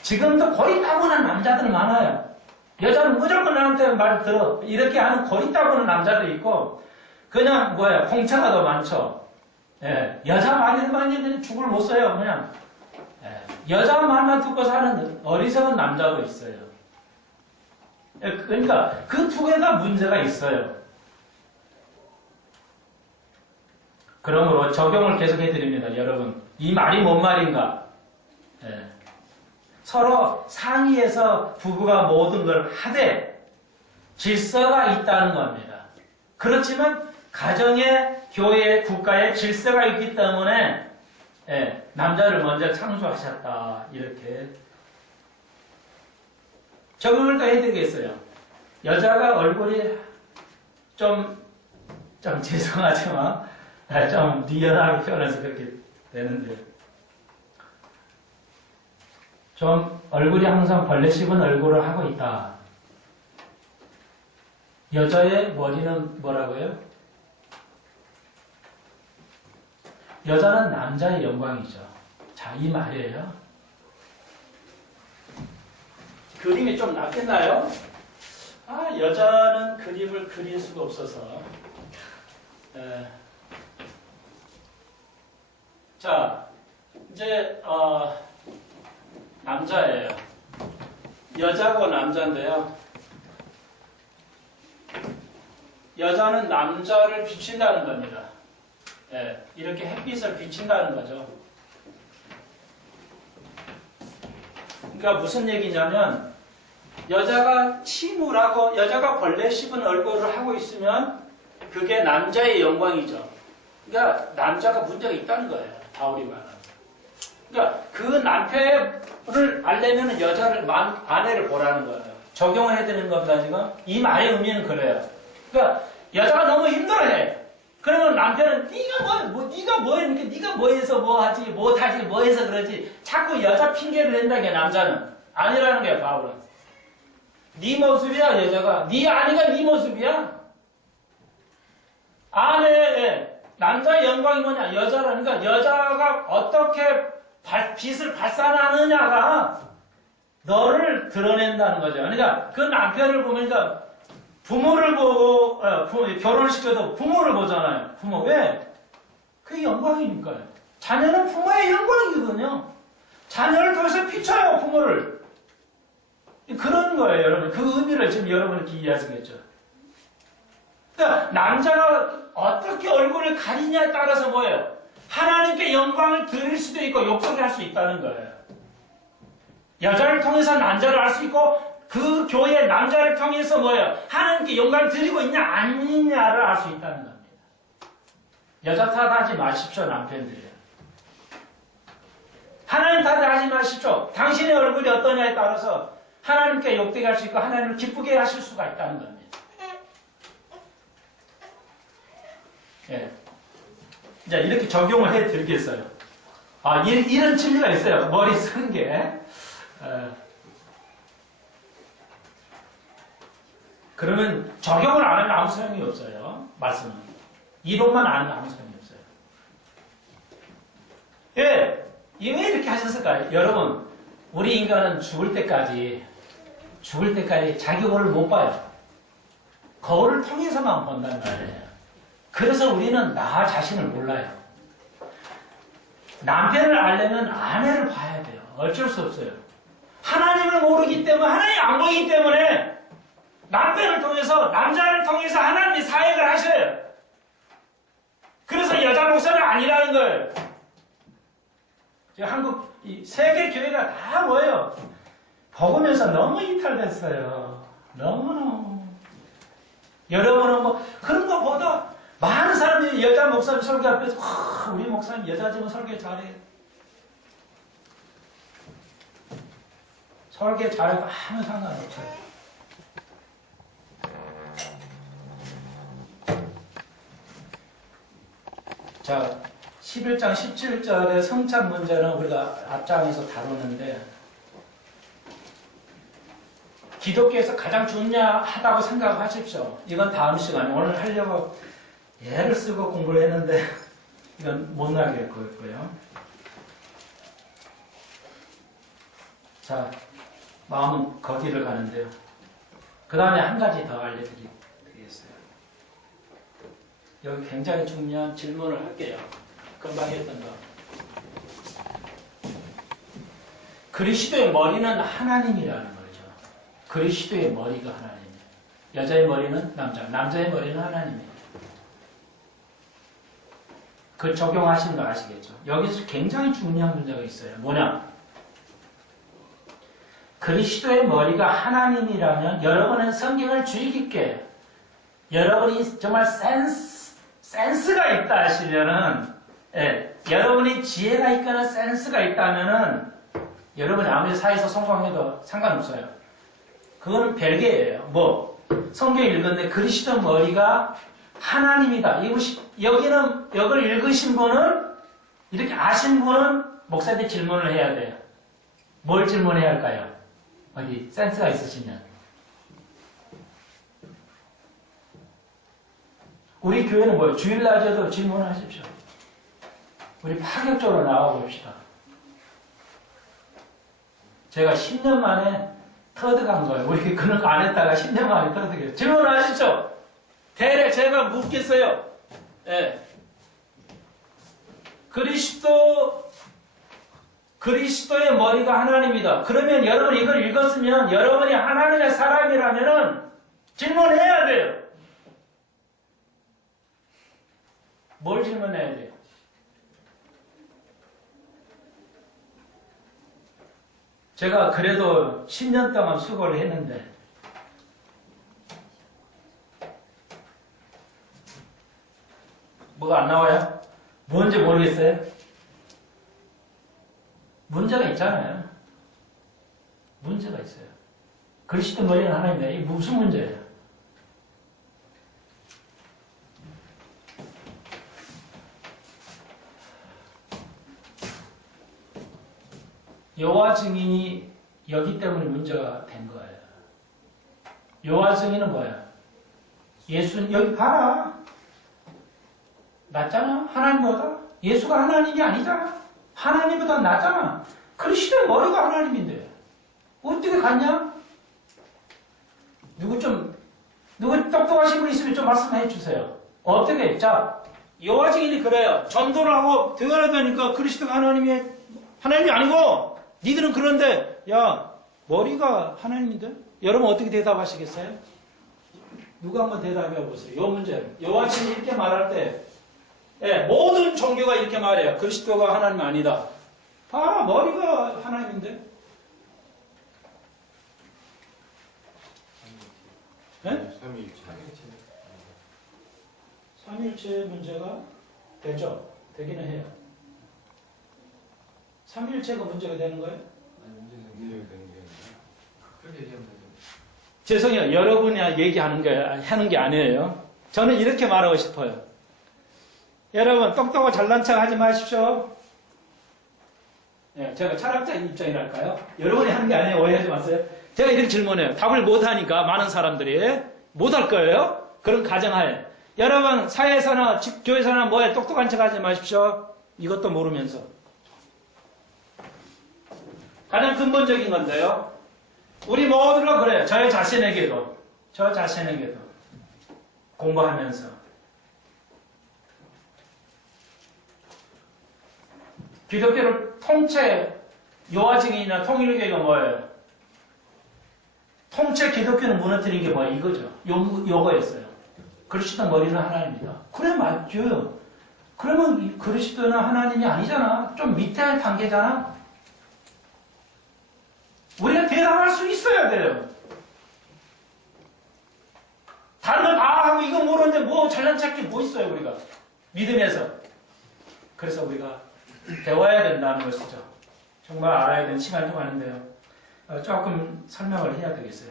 지금도 고리타분한 남자들 많아요. 여자는 무조건 나한테 말 들어. 이렇게 하는 고리타분한 남자도 있고, 그냥 공차가 더 많죠. 여자 많이 죽을 못 써요, 그냥. 여자 말만 듣고 사는 어리석은 남자도 있어요. 그러니까 그 두 개가 문제가 있어요. 그러므로 적용을 계속 해드립니다, 여러분. 이 말이 뭔 말인가? 서로 상의해서 부부가 모든 걸 하되 질서가 있다는 겁니다. 그렇지만 가정에, 교회에, 국가에 질서가 있기 때문에 남자를 먼저 창조하셨다. 이렇게 적용을 더 해드리겠어요. 여자가 얼굴이 좀 죄송하지만 좀 리얼하게 표현해서 그렇게 되는데, 좀 얼굴이 항상 벌레 씹은 얼굴을 하고 있다. 여자의 머리는 뭐라고요? 여자는 남자의 영광이죠. 자, 이 말이에요. 그림이 좀 낫겠나요? 여자는 그림을 그릴 수가 없어서. 자, 이제 남자예요. 여자고 남자인데요. 여자는 남자를 비춘다는 겁니다. 이렇게 햇빛을 비춘다는 거죠. 그러니까 무슨 얘기냐면, 여자가 침울하고 여자가 벌레 씹은 얼굴을 하고 있으면 그게 남자의 영광이죠. 그러니까 남자가 문제가 있다는 거예요. 바울이 말하는. 그러니까 그 남편을 알려면 아내를 보라는 거예요. 적용을 해드리는 겁니다, 지금. 이 말의 의미는 그래요. 그러니까 여자가 너무 힘들어해. 그러면 남편은 네가 뭐해서 뭐하지, 못하지, 뭐해서 그러지. 자꾸 여자 핑계를 낸다는 게 남자는. 아니라는 게 바울은. 네 모습이야, 여자가. 네 아내가 네 모습이야. 남자의 영광이 뭐냐? 여자라니까 여자가 어떻게 빛을 발산하느냐가 너를 드러낸다는 거죠. 그러니까 그 남편을 보니까 부모를 보고 결혼을 시켜도 부모를 보잖아요. 부모 왜? 그게 영광이니까요. 자녀는 부모의 영광이거든요. 자녀를 통해서 비춰요, 부모를. 그런 거예요, 여러분. 그 의미를 지금 여러분이 이해하시겠죠. 그러니까 남자가 어떻게 얼굴을 가리냐에 따라서 뭐예요? 하나님께 영광을 드릴 수도 있고 욕설을 할 수 있다는 거예요. 여자를 통해서 남자를 알 수 있고 그 교회 남자를 통해서 뭐예요? 하나님께 영광을 드리고 있냐 아니냐를 알 수 있다는 겁니다. 여자 탓하지 마십시오, 남편들이. 하나님 탓하지 마십시오. 당신의 얼굴이 어떠냐에 따라서 하나님께 욕되게 할 수 있고 하나님을 기쁘게 하실 수가 있다는 겁니다. 예. 이제 이렇게 적용을 해 드리겠어요. 이런 진리가 있어요. 머리 쓴 게. 그러면 적용을 안 하면 아무 소용이 없어요. 말씀은. 이론만 아는 아무 소용이 없어요. 예. 왜 이렇게 하셨을까요? 여러분, 우리 인간은 죽을 때까지 자기 거울을 못 봐요. 거울을 통해서만 본단 말이에요. 그래서 우리는 나 자신을 몰라요. 남편을 알려면 아내를 봐야 돼요. 어쩔 수 없어요. 하나님을 모르기 때문에, 하나님 안 보이기 때문에 남편을 통해서, 남자를 통해서 하나님이 사역을 하셔요. 그래서 여자 목사는 아니라는 거예요. 한국, 세계 교회가 다 뭐예요? 복음에서 너무 이탈됐어요. 너무너무. 여러분은 뭐, 그런 거보다 많은 사람이 여자 목사님 설교 앞에서, 우리 목사님 여자지만 설교 잘해. 설교 잘해도 아무 상관없어요. 자, 11장 17절의 성찬 문제는 우리가 앞장에서 다루는데 기독교에서 가장 중요하다고 생각하십시오. 이건 다음 시간에 오늘 하려고 예를 쓰고 공부를 했는데 이건 못 나겠고요. 자, 마음은 거기를 가는데요. 그 다음에 한 가지 더 알려드리겠어요. 여기 굉장히 중요한 질문을 할게요. 금방 했던 거. 그리스도의 머리는 하나님이라는 거죠. 그리스도의 머리가 하나님이에요. 여자의 머리는 남자, 남자의 머리는 하나님이에요. 그 적용하시는 거 아시겠죠? 여기서 굉장히 중요한 문제가 있어요. 뭐냐? 그리스도의 머리가 하나님이라면 여러분은 성경을 주의 깊게 여러분이 정말 센스가 있다 하시면은 여러분이 지혜가 있거나 센스가 있다면은 여러분이 아무리 사회에서 성공해도 상관없어요. 그거는 별개예요. 뭐 성경 읽었는데 그리스도 머리가 하나님이다. 여기를 읽으신 분은 이렇게 아신 분은 목사한테 질문을 해야 돼요. 뭘 질문해야 할까요? 어디 센스가 있으시면. 우리 교회는 뭐예요? 주일날에도 질문하십시오. 우리 파격적으로 나와봅시다. 제가 10년 만에 터득한 거예요. 우리 그런 거 안 했다가 10년 만에 터득해요. 질문하십시오. 대래 제가 묻겠어요. 예. 그리스도의 머리가 하나님이다. 그러면 여러분 이걸 읽었으면 여러분이 하나님의 사람이라면은 질문해야 돼요. 뭘 질문해야 돼요? 제가 그래도 10년 동안 수고를 했는데 뭐가 안 나와요? 뭔지 모르겠어요? 문제가 있잖아요. 문제가 있어요. 그리스도 머리는 하나입니다. 이게 무슨 문제예요? 여호와 증인이 여기 때문에 문제가 된 거예요. 여호와 증인은 뭐야? 예수는 여기 봐라. 낫잖아. 하나님보다. 예수가 하나님이 아니잖아. 하나님보다 낫잖아. 그리스도의 머리가 하나님인데 어떻게 갔냐? 누구 똑똑하신 분 있으면 좀 말씀해 주세요. 어떻게? 자, 여호와 증인이 그래요. 전도를 하고 들어가니까 그리스도가 하나님이 아니고 니들은 그런데 야 머리가 하나님인데? 여러분 어떻게 대답하시겠어요? 누가 한번 대답해 보세요. 이 문제. 여호와 증인이 이렇게 말할 때 모든 종교가 이렇게 말해요. 그리스도가 하나님 아니다. 봐라 머리가 하나님인데? 네? 삼위일체. 삼위일체 문제가 되죠. 되기는 해요. 삼위일체가 문제가 되는 거예요? 문제가 되는 게 아니라 그렇게 얘기하면 되죠. 죄송해요. 여러분이 하는 게 아니에요. 저는 이렇게 말하고 싶어요. 여러분, 똑똑하고 잘난 척 하지 마십시오. 네, 제가 철학자 입장이랄까요? 여러분이 하는 게 아니에요. 오해하지 마세요. 제가 이렇게 질문해요. 답을 못하니까 많은 사람들이 못할 거예요. 그런 가정하에. 여러분, 사회에서나 교회에서나 뭐에 똑똑한 척 하지 마십시오. 이것도 모르면서. 가장 근본적인 건데요. 우리 모두가 그래요. 저 자신에게도 공부하면서 기독교를 통째 요하증인이나 통일교회가 뭐예요? 통째 기독교는 무너뜨린 게 뭐예요? 이거죠. 요거였어요. 그리스도 머리는 하나님이다. 그래 맞죠. 그러면 그리스도는 하나님이 아니잖아. 좀 밑에 단계잖아. 우리가 대답할 수 있어야 돼요. 다른 거 다 하고 이거 모르는데 뭐 잘난 척이 뭐 있어요 우리가. 믿음에서. 그래서 우리가 배워야 된다는 것이죠. 정말 알아야 되는 시간이 좀 많은데요. 조금 설명을 해야 되겠어요.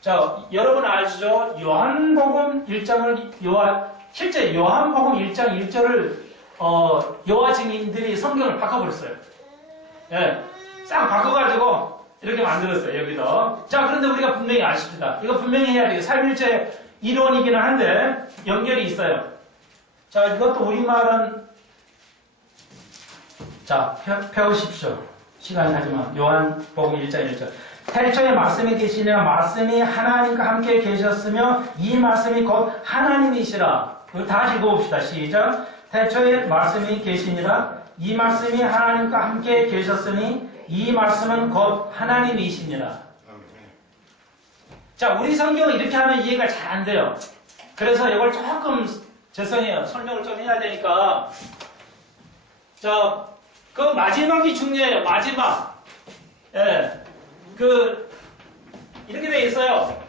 자, 여러분 아시죠? 요한복음 1장을 실제 요한복음 1장 1절을 요한 증인들이 성경을 바꿔버렸어요. 예, 싹 바꿔가지고 이렇게 만들었어요. 여기도. 자, 그런데 우리가 분명히 아십시다. 이거 분명히 해야 돼요. 삼일체 이론이기는 한데 연결이 있어요. 자, 이것도 우리말은 자, 펴우십시오. 시간이 하지만 요한복음 1장 1절. 태초에 말씀이 계시니라 말씀이 하나님과 함께 계셨으며 이 말씀이 곧 하나님이시라. 이거 다 읽어봅시다. 시작. 태초에 말씀이 계시니라 이 말씀이 하나님과 함께 계셨으니 이 말씀은 곧 하나님이시니라. 자, 우리 성경은 이렇게 하면 이해가 잘 안 돼요. 그래서 이걸 조금 죄송해요. 설명을 좀 해야 되니까. 자, 그 마지막이 중요해요. 마지막. 예. 이렇게 돼 있어요.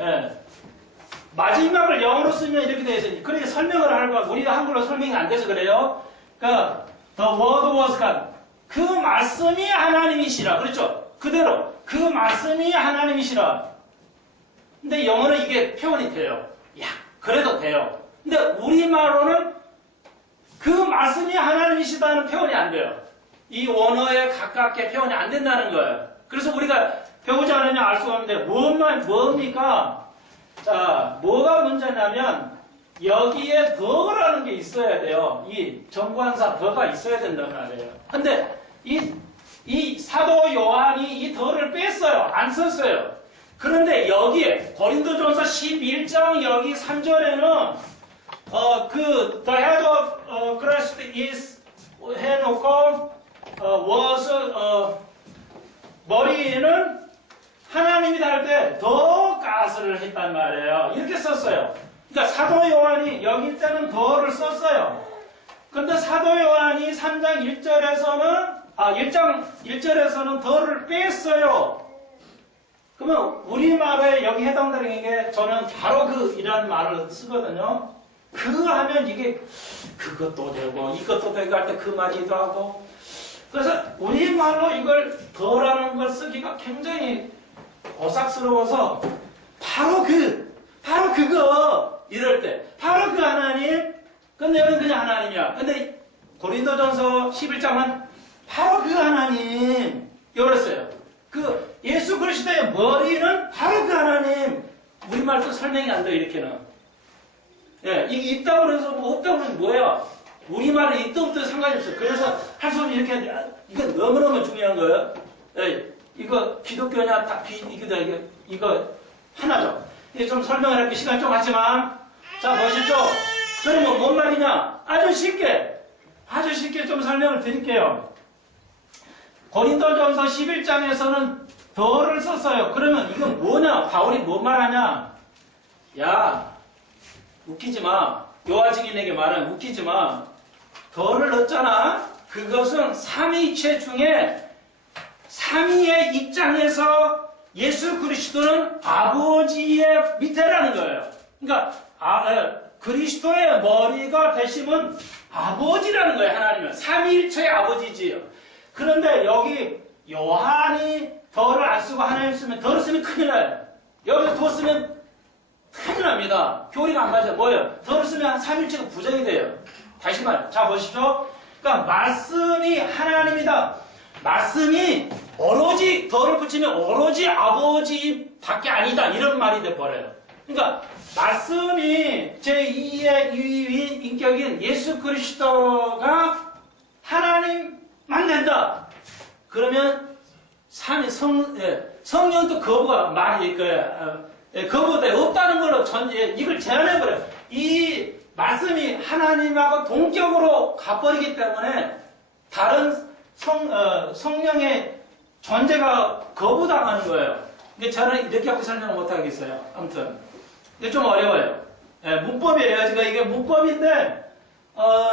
예. 마지막을 영어로 쓰면 이렇게 돼 있어요. 그러니까 설명을 하는 거야. 우리가 한글로 설명이 안 돼서 그래요. 그러니까 the word was God. 그 말씀이 하나님이시라. 그렇죠? 그대로 그 말씀이 하나님이시라. 근데 영어는 이게 표현이 돼요. 야, 그래도 돼요. 근데 우리말로는 그 말씀이 하나님이시다는 표현이 안 돼요. 이 원어에 가깝게 표현이 안 된다는 거예요. 그래서 우리가 배우지 않으면 알 수가 없는데 뭡니까? 자, 뭐가 문제냐면 여기에 더라는 게 있어야 돼요. 이 정관사 더가 있어야 된다는 말이에요. 근데 이 사도 요한이 이 더를 뺐어요. 안 썼어요. 그런데 여기에 고린도전서 11장 여기 3절에는 the head of Christ is 해놓고 was 머리는 하나님이다 할 때 더 가스를 했단 말이에요. 이렇게 썼어요. 그러니까 사도 요한이 여기 때는 더를 썼어요. 근데 사도 요한이 3장 1장 1절에서는 더를 뺐어요. 그러면 우리말에 여기 해당되는 게 저는 바로 이라는 말을 쓰거든요. 하면 이게 그것도 되고 이것도 되고 할 때 그 말이기도 하고. 그래서 우리말로 이걸 더라는 걸 쓰기가 굉장히 오싹스러워서 바로 그거 이럴 때 바로 그 하나님. 근데 여기는 그냥 하나님이야. 근데 고린도전서 11장은 바로 그 하나님 이랬어요. 예수 그리스도의 머리는 바로 그 하나님. 우리말도 설명이 안 돼요, 이렇게는. 예, 이게 있다고 해서 뭐 없다고 해서 뭐야? 우리말에 있다 없다 상관이 없어요. 그래서 할 수 없이 이렇게 하는데, 이거 너무너무 중요한 거예요. 예, 이거 기독교냐, 이거 하나죠. 이게 좀 설명을 할게 시간 좀 하지만, 자, 보십시오. 그러면 뭔 말이냐? 아주 쉽게 좀 설명을 드릴게요. 고린도전서 11장에서는 더를 썼어요. 그러면 이건 뭐냐? 바울이 뭔 말하냐? 야, 웃기지 마. 요한증인에게 말하면 웃기지 마. 더를 넣었잖아. 그것은 삼위일체 중에 삼위의 입장에서 예수 그리스도는 아버지의 밑에라는 거예요. 그러니까 그리스도의 머리가 되심은 아버지라는 거예요. 하나님은 삼위일체의 아버지지요. 그런데 여기 요한이 더를 안 쓰고 하나님 쓰면 더를 쓰면 큰일 나요. 여기서 더 쓰면 큰일 납니다. 교리가 안 맞아요. 뭐예요? 더를 쓰면 삼위일체가 부정이 돼요. 다시 말해. 자 보십시오. 그러니까 말씀이 하나님이다. 말씀이 오로지 더를 붙이면 오로지 아버지밖에 아니다. 이런 말이 돼버려요. 그러니까 말씀이 제2의 유인 인격인 예수 그리스도가 하나님만 된다. 그러면 성령도 거부가 말이 거부돼 없다는 걸로 이걸 제안해버려요. 이 말씀이 하나님하고 동격으로 가버리기 때문에 다른 성령의 존재가 거부당하는 거예요. 근데 저는 이렇게 하고 설명을 못하겠어요. 아무튼 이게 좀 어려워요. 문법이에요. 지금 이게 문법인데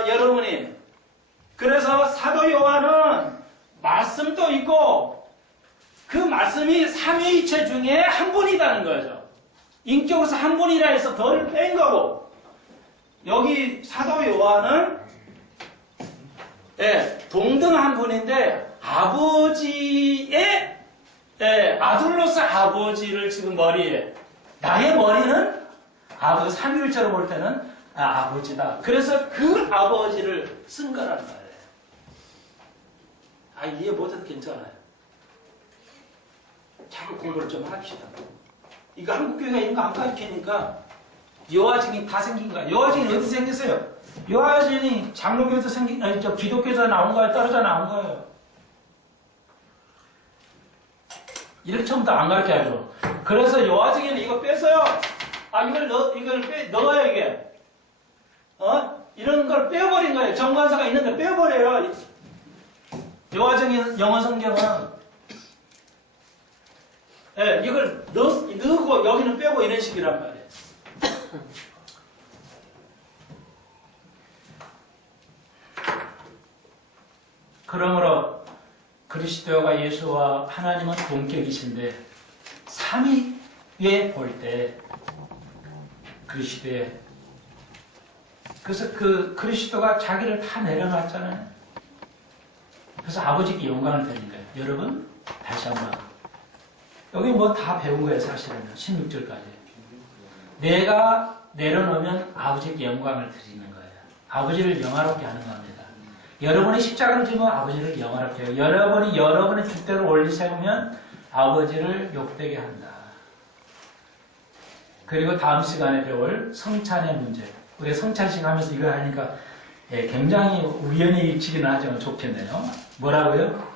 여러분이 그래서 사도 요한은 말씀도 있고 그 말씀이 삼위일체 중에 한 분이라는 거죠. 인격으로서 한 분이라 해서 덜 뺀 거고 여기 사도 요한은 동등한 분인데 아버지의 아들로서 아버지를 지금 머리에 나의 머리는 삼위일체로 볼 때는 아버지다. 그래서 그 아버지를 쓴 거란 말이에요. 이해 못해도 괜찮아요. 자꾸 공부를 좀 합시다. 이거 한국교회가 이런 거 안 가르치니까 여화증이 다 생긴 거야. 여화증이 어디서 생겼어요? 여화증이 장로교에서 기독교에서 나온 거에 떨어져 나온 거예요. 이렇게 처음부터 안 가르쳐야죠. 그래서 여화증에는 이거 뺐어요. 이걸 넣어요, 이게. 이런 걸 빼버린 거예요. 정관사가 있는데 빼버려요. 여화증인 영어 성경은 이걸 넣고 여기는 빼고 이런 식이란 말이에요. 그러므로 그리스도가 예수와 하나님은 동격이신데 삼위에 볼 때 그리스도의 그래서 그 그리스도가 자기를 다 내려놨잖아요. 그래서 아버지께 영광을 드리는 거예요. 여러분 다시 한번 여기 뭐 다 배운 거예요. 사실은 16절까지 내가 내려놓으면 아버지께 영광을 드리는 거예요. 아버지를 영화롭게 하는 겁니다. 여러분이 십자가를 지면 아버지를 영화롭게 해요. 여러분이 여러분의 줏대를 올리 세우면 아버지를 욕되게 한다. 그리고 다음 시간에 배울 성찬의 문제. 우리가 성찬식 하면서 이거 하니까 굉장히 우연히 일치기는 하지만 좋겠네요. 뭐라고요?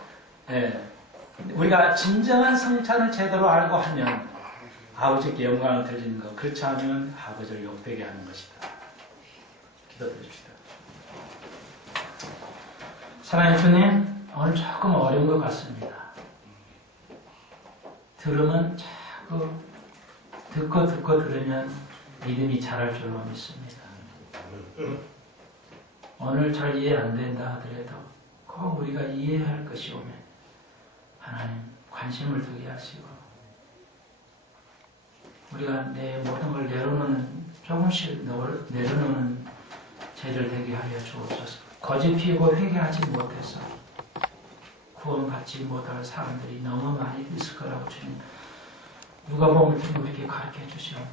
우리가 진정한 성찬을 제대로 알고 하면 아버지께 영광을 드리는 것. 그렇지 않으면 아버지를 욕되게 하는 것이다. 기도드립시다. 사랑하는 주님, 오늘 조금 어려운 것 같습니다. 들으면 자꾸 듣고 들으면 믿음이 자랄 줄로 믿습니다. 오늘 잘 이해 안 된다 하더라도 꼭 우리가 이해할 것이 오면 하나님 관심을 두게 하시고 우리가 내 모든 걸 내려놓는 조금씩 내려놓는 죄를 되게 하여 주옵소서. 거짓 피우고 회개하지 못해서 구원받지 못할 사람들이 너무 많이 있을 거라고 주님 누가복음을 통해 우리에게 가르쳐 주시오며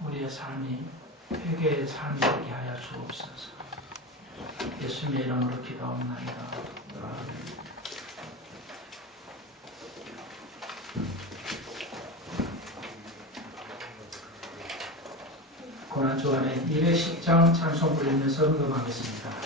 우리의 삶이 회개의 삶이 되게 하여 주옵소서. 예수님의 이름으로 기도합니다. 아멘. 고난주간에 1회 10장 찬송 부르면서 응답하겠습니다.